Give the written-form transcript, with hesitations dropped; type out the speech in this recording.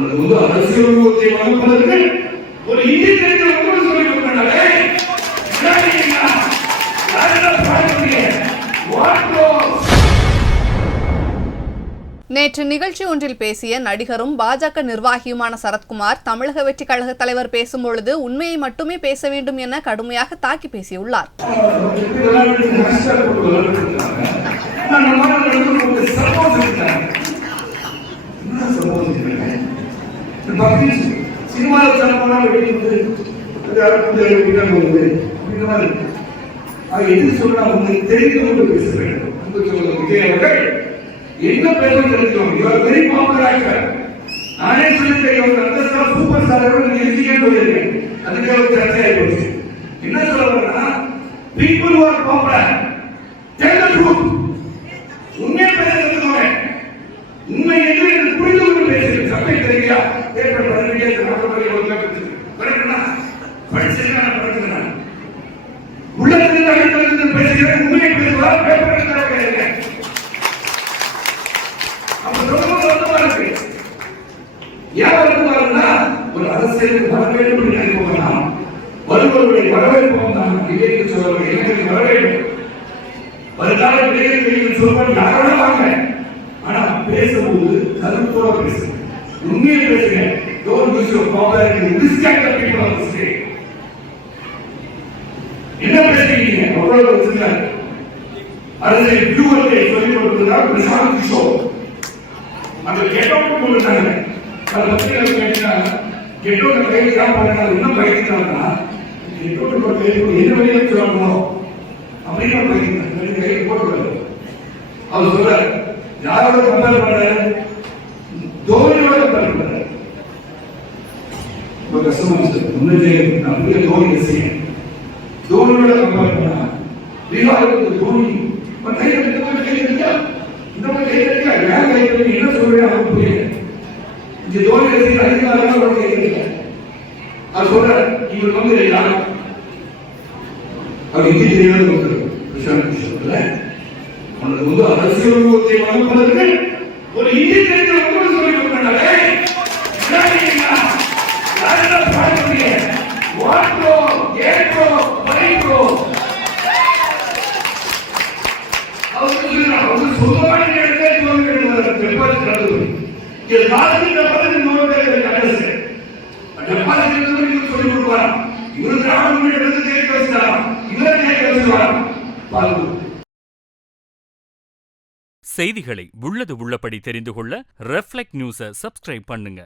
அரசியல் வளர்ப்பதற்கு ஒரு இந்திய சொல்லிக் கொடுக்கிறாங்க. நேற்று நிகழ்ச்சி ஒன்றில் பேசிய நடிகரும் பாஜக நிர்வாகியுமான சரத்குமார் தமிழக வெற்றி கழக தலைவர் பேசும்பொழுது உண்மையை மட்டுமே பேச வேண்டும் என கடுமையாக தாக்கி பேசியுள்ளார். என்ன பேரும் தெரிஞ்சோம். இவர் வெரி பாப்புலர் ஆக்டர். நானே சொல்லியிருக்கேன், அந்த சூப்பர் ஸ்டார் இருக்கேன்னு சொல்லியிருக்கேன். அதுக்கு ஒரு சர்ச்சையாகி போச்சு. என்ன சொல்றேன்னா, people who are popular tell the truth. உண்மையை பேச கற்றுக்கோங்க. உண்மை என்று எனக்கு புரிந்து கொண்டு பேசுகிறேன். சபை தெரியா பேப்பர் பத்திரிகை நாட்டுப்படி ஒழுங்கா பேசுகிறேன். படிச்சிருக்கேன், படிச்சிருக்கேன். உள்ளத்திலிருந்து அடித்தளத்தில் பேசுகிறேன். உண்மையை பேசுவார். பேப்பர் இருக்கேன். ஒரு அரசியலுக்கு வர வேண்டும் என்று நினைப்போம். வருபவர்களை வரவேற்போம். தான் விவேக்கு சொல்வர்கள் எனக்கு வர வேண்டும். வருகால விவேக்கு சொல்வது யாரோட வாங்க. ஆனா பேசும்போது கருத்தோட பேசுங்க. உண்மையை பேசுங்க. Don't use your popularity to distract the people on the stage. என்ன பேசுறீங்க? அவ்வளவு வச்சிருக்காரு. அரசியல் வியூவத்தை சொல்லிக் கொடுத்ததால் பிரசாந்த் கிஷோர் அந்த கெட்டோட்டு கொடுத்தாங்க. அது பத்திரிகை கேட்டா கெட்டோட்ட கைது தான் பண்ணாங்க. இன்னும் பயந்துட்டாங்கன்னா கெட்டோட்டு கைது என்ன வழியில சொல்லணும் அப்படின்னு பயந்து கைது போட்டுருவாரு. அவர் சொல்றாரு, யாரோட கம்பேர் பண்றாரு? தோனியோட கம்பேர் பண்றாரு. ரொம்ப கஷ்டமா இருந்துச்சு. முன்னே அப்படியே தோனி ரசிகன். தோனியோட கம்பேர் பண்ணா பீகாருக்கு தோனி என்ன சொல்றேன் புரியல. இந்த தோனி ரசிகர் அதிகாரம் அது சொல்ற இவர் வந்து யார் அவர் இந்தி தெரியாது பிரசாந்த் கிஷோர்ல அவனுக்கு வந்து அரசியல் வளர்ப்பதற்கு ஒரு இந்தி தெரிஞ்ச சொல்லிக் கொடுக்கிறாங்க. செய்திகளை உள்ளது உள்ளபடி தெரிந்து கொள்ள ரெஃப்ளெக்ட் நியூஸை சப்ஸ்கிரைப் பண்ணுங்க.